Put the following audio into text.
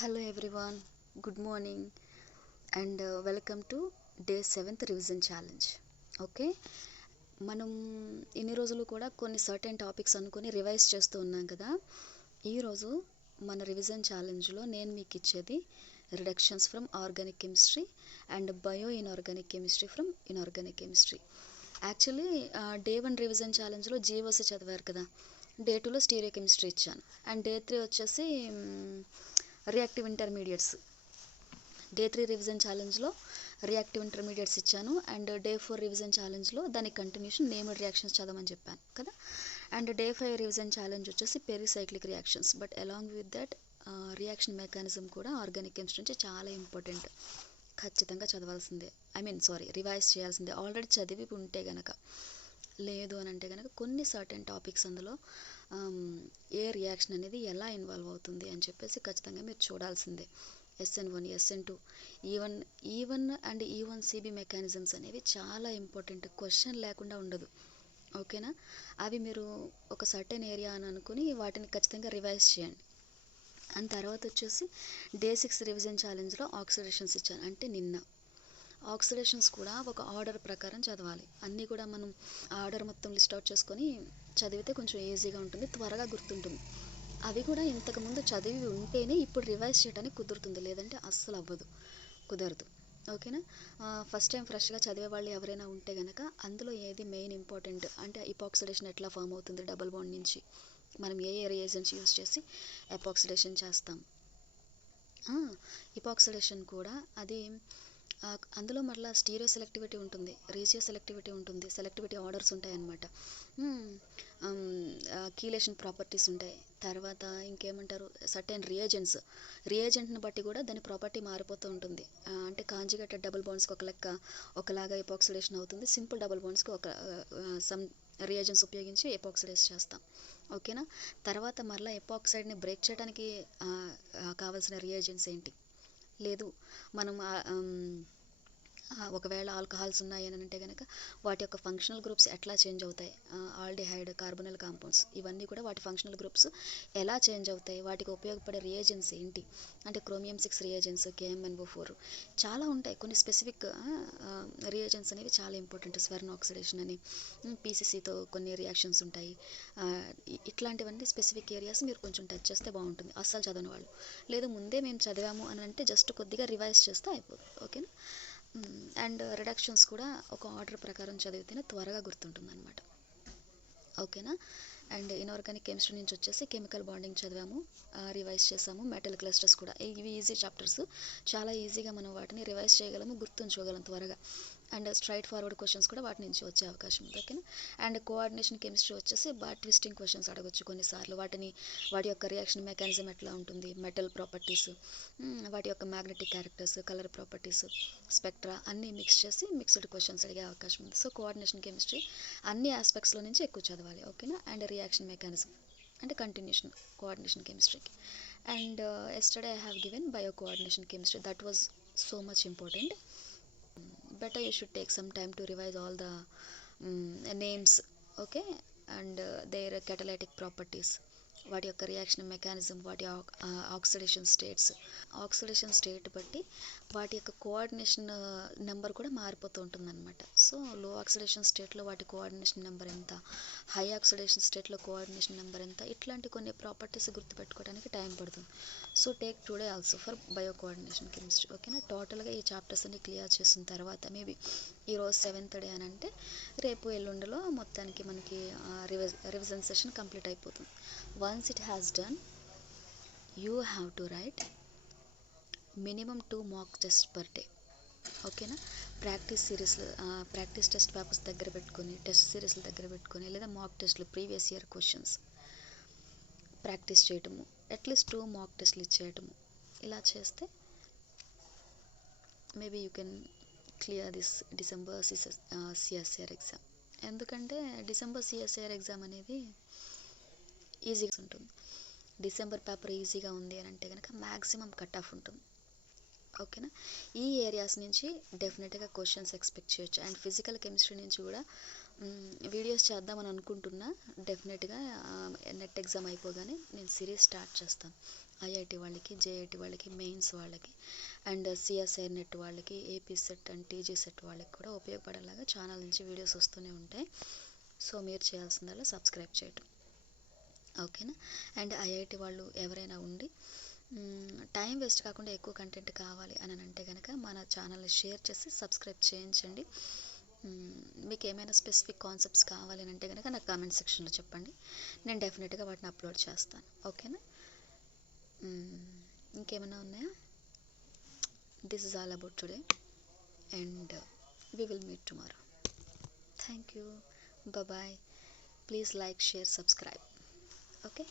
Hello everyone, good morning and welcome to day 7th revision challenge. Okay, మనం ఇన్ని రోజులు కూడా కొన్ని సర్టెన్ టాపిక్స్ అనుకొని రివైజ్ చేస్తూ ఉన్నాం కదా. ఈరోజు మన రివిజన్ ఛాలెంజ్లో నేను మీకు ఇచ్చేది reductions from organic chemistry and bio inorganic chemistry from inorganic chemistry. Actually day 1 revision ఛాలెంజ్లో జీఓసి చదివారు కదా, డే 2లో స్టీరియో కెమిస్ట్రీ ఇచ్చాను అండ్ డే 3 వచ్చేసి రియాక్టివ్ ఇంటర్మీడియట్స్. డే 3 రివిజన్ ఛాలెంజ్లో రియాక్టివ్ ఇంటర్మీడియట్స్ ఇచ్చాను అండ్ డే 4 రివిజన్ ఛాలెంజ్లో దాని కంటిన్యూషన్ నేమ్డ్ రియాక్షన్స్ చదవమని చెప్పాను కదా. అండ్ డే 5 రివిజన్ ఛాలెంజ్ వచ్చేసి pericyclic reactions. But along with that reaction mechanism కూడా ఆర్గానిక్ కెమిస్ట్రీ నుంచి చాలా ఇంపార్టెంట్, ఖచ్చితంగా చదవాల్సిందే. రివైజ్ చేయాల్సిందే. ఆల్రెడీ చదివి ఉంటే గనక, లేదు అని అంటే కనుక కొన్ని సర్టెన్ టాపిక్స్ అందులో ఏ రియాక్షన్ అనేది ఎలా ఇన్వాల్వ్ అవుతుంది అని చెప్పేసి ఖచ్చితంగా మీరు చూడాల్సిందే. SN1, SN2, even and E1CB mechanisms అనేవి చాలా ఇంపార్టెంట్, క్వశ్చన్ లేకుండా ఉండదు. ఓకేనా, అవి మీరు ఒక సర్టెన్ ఏరియా అని అనుకుని వాటిని ఖచ్చితంగా రివైజ్ చేయండి. అండ్ తర్వాత వచ్చేసి డే 6 రివిజన్ ఛాలెంజ్లో ఆక్సిడేషన్స్ ఇచ్చాను. అంటే నిన్న ఆక్సిడేషన్స్ కూడా ఒక ఆర్డర్ ప్రకారం చదవాలి. అన్నీ కూడా మనం ఆర్డర్ మొత్తం లిస్ట్ అవుట్ చేసుకొని చదివితే కొంచెం ఈజీగా ఉంటుంది, త్వరగా గుర్తుంటుంది. అవి కూడా ఇంతకుముందు చదివి ఉంటేనే ఇప్పుడు రివైజ్ చేయడానికి కుదురుతుంది, లేదంటే అస్సలు కుదరదు. ఓకేనా, ఫస్ట్ టైం ఫ్రెష్గా చదివే వాళ్ళు ఎవరైనా ఉంటే కనుక అందులో ఏది మెయిన్ ఇంపార్టెంట్ అంటే ఎపాక్సిడేషన్ ఎట్లా ఫామ్ అవుతుంది డబుల్ బాండ్ నుంచి, మనం ఏ రియేజెంట్స్ యూజ్ చేసి ఎపాక్సిడేషన్ చేస్తాం. ఎపాక్సిడేషన్ కూడా అది అందులో మళ్ళీ స్టీరియో సెలెక్టివిటీ ఉంటుంది, రేషియో సెలెక్టివిటీ ఉంటుంది, సెలెక్టివిటీ ఆర్డర్స్ ఉంటాయన్నమాట, కీలేషన్ ప్రాపర్టీస్ ఉంటాయి. తర్వాత ఇంకేమంటారు, సర్టెన్ రియేజెంట్ని బట్టి కూడా దాని ప్రాపర్టీ మారిపోతూ ఉంటుంది. అంటే కాంజుగేటెడ్ డబుల్ బాండ్స్కి ఒక లెక్క ఒకలాగా ఎపాక్సిడేషన్ అవుతుంది, సింపుల్ డబుల్ బాండ్స్కి ఒక సమ్ రియేజెంట్స్ ఉపయోగించి ఎపాక్సిడైజ్ చేస్తాం. ఓకేనా, తర్వాత మరలా ఎపాక్సైడ్ని బ్రేక్ చేయడానికి కావాల్సిన రియేజెంట్స్ ఏంటి, లేదు మనం ఒకవేళ ఆల్కహాల్స్ ఉన్నాయి అని అంటే కనుక వాటి యొక్క ఫంక్షనల్ గ్రూప్స్ ఎట్లా చేంజ్ అవుతాయి, ఆల్డిహైడ్, కార్బొనిల్ కాంపౌండ్స్, ఇవన్నీ కూడా వాటి ఫంక్షనల్ గ్రూప్స్ ఎలా చేంజ్ అవుతాయి, వాటికి ఉపయోగపడే రియేజెంట్స్ ఏంటి, అంటే క్రోమియం 6 రియేజెంట్స్, KMnO4 చాలా ఉంటాయి. కొన్ని స్పెసిఫిక్ రియేజెంట్స్ అనేవి చాలా ఇంపార్టెంట్. స్వెర్న్ ఆక్సిడేషన్ అని, PCCతో కొన్ని రియాక్షన్స్ ఉంటాయి. ఇట్లాంటివన్నీ స్పెసిఫిక్ ఏరియాస్ మీరు కొంచెం టచ్ చేస్తే బాగుంటుంది, అస్సలు చదవని వాళ్ళు. లేదు ముందే మేము చదివాము అని అంటే జస్ట్ కొద్దిగా రివైజ్ చేస్తే అయిపోతుంది. ఓకేనా, అండ్ రిడక్షన్స్ కూడా ఒక ఆర్డర్ ప్రకారం చదివితేనే త్వరగా గుర్తుంటుంది అనమాట. ఓకేనా, అండ్ ఇన్ఆర్గానిక్ కెమిస్ట్రీ నుంచి వచ్చేసి కెమికల్ బాండింగ్ చదివాము, రివైజ్ చేసాము. మెటల్ క్లస్టర్స్ కూడా, ఇవి ఈజీ చాప్టర్స్, చాలా ఈజీగా మనం వాటిని రివైజ్ చేయగలము, గుర్తుంచుకోగలం త్వరగా. అండ్ స్ట్రైట్ ఫార్వర్డ్ క్వశ్చన్స్ కూడా వాటి నుంచి వచ్చే అవకాశం ఉంది. ఓకేనా, అండ్ కోఆర్డినేషన్ కెమిస్ట్రీ వచ్చేసి బాగా ట్విస్టింగ్ క్వశ్చన్స్ అడగొచ్చు కొన్నిసార్లు. వాటి యొక్క రియాక్షన్ మెకానిజం ఎట్లా ఉంటుంది, మెటల్ ప్రాపర్టీస్, వాటి యొక్క magnetic characters, colour properties, spectra అన్నీ మిక్స్ చేసి మిక్స్డ్ క్వశ్చన్స్ అడిగే అవకాశం ఉంది. సో కోఆర్డినేషన్ కెమిస్ట్రీ అన్ని ఆస్పెక్ట్స్లో నుంచి ఎక్కువ చదవాలి. ఓకేనా, అండ్ రియాక్షన్ మెకానిజం అంటే కంటిన్యూషన్ కోఆర్డినేషన్ కెమిస్ట్రీకి. And yesterday I have given bio coordination chemistry, that was so much important. Better you should take some time to revise all the names, okay, and their catalytic properties, వాటి యొక్క reaction mechanism, వాటి oxidation state బట్టి వాటి యొక్క coordination number కూడా మారిపోతూ ఉంటుంది అనమాట. సో లో ఆక్సిడేషన్ స్టేట్లో వాటి కోఆర్డినేషన్ నెంబర్ ఎంత, హై ఆక్సిడేషన్ స్టేట్లో కోఆర్డినేషన్ నెంబర్ ఎంత, ఇట్లాంటి కొన్ని ప్రాపర్టీస్ గుర్తుపెట్టుకోవడానికి టైం పడుతుంది. So take today also for bio coordination chemistry. ఓకేనా, టోటల్గా ఈ చాప్టర్స్ అన్ని క్లియర్ చేసిన తర్వాత మేబీ ఈరోజు 7th డే అని అంటే రేపు ఎల్లుండిలో మొత్తానికి మనకి రివిజన్ సెషన్ కంప్లీట్ అయిపోతుంది. Once it has done, you have to write minimum 2 mock tests per day. ఓకేనా, ప్రాక్టీస్ టెస్ట్ పేపర్స్ దగ్గర పెట్టుకొని, టెస్ట్ సిరీస్ల దగ్గర పెట్టుకొని, లేదా మాక్ టెస్ట్లు ప్రీవియస్ ఇయర్ క్వశ్చన్స్ ప్రాక్టీస్ చేయటము, అట్లీస్ట్ 2 మాక్ టెస్ట్లు ఇచ్చేయటము. ఇలా చేస్తే maybe you can clear this December CSIR exam. ఎందుకంటే డిసెంబర్ CSIR ఎగ్జామ్ అనేది ఈజీగా ఉంటుంది. డిసెంబర్ పేపర్ ఈజీగా ఉంది అని అంటే కనుక మ్యాక్సిమం కట్ ఆఫ్ ఉంటుంది. ఓకేనా, ఈ ఏరియాస్ నుంచి డెఫినెట్గా క్వశ్చన్స్ ఎక్స్పెక్ట్ చేయొచ్చు. అండ్ ఫిజికల్ కెమిస్ట్రీ నుంచి కూడా వీడియోస్ చేద్దామని అనుకుంటున్నా. డెఫినెట్గా నెట్ ఎగ్జామ్ అయిపోగానే నేను సిరీస్ స్టార్ట్ చేస్తాను. ఐఐటి వాళ్ళకి, జేఐటి వాళ్ళకి, మెయిన్స్ వాళ్ళకి, అండ్ సిఎస్ఐఆర్ నెట్ వాళ్ళకి, AP set and TG set వాళ్ళకి కూడా ఉపయోగపడేలాగా ఛానల్ నుంచి వీడియోస్ వస్తూనే ఉంటాయి. సో మీరు చేయాల్సిందల్లా సబ్స్క్రైబ్ చేయటం, ఓకేనా. అండ్ ఐఐటి వాళ్ళు ఎవరైనా ఉండి టైం వేస్ట్ కాకుండా ఎక్కువ కంటెంట్ కావాలి అని అంటే కనుక మన ఛానల్ని షేర్ చేసి సబ్స్క్రైబ్ చేయించండి. మీకు ఏమైనా స్పెసిఫిక్ కాన్సెప్ట్స్ కావాలి అని అంటే కనుక నాకు కామెంట్ సెక్షన్లో చెప్పండి. నేను డెఫినెట్గా వాటిని అప్లోడ్ చేస్తాను, ఓకేనా. ఇంకేమైనా ఉన్నాయా? This is all about today and we will meet tomorrow. Thank you. Bye bye. Please like, share, subscribe. Okay.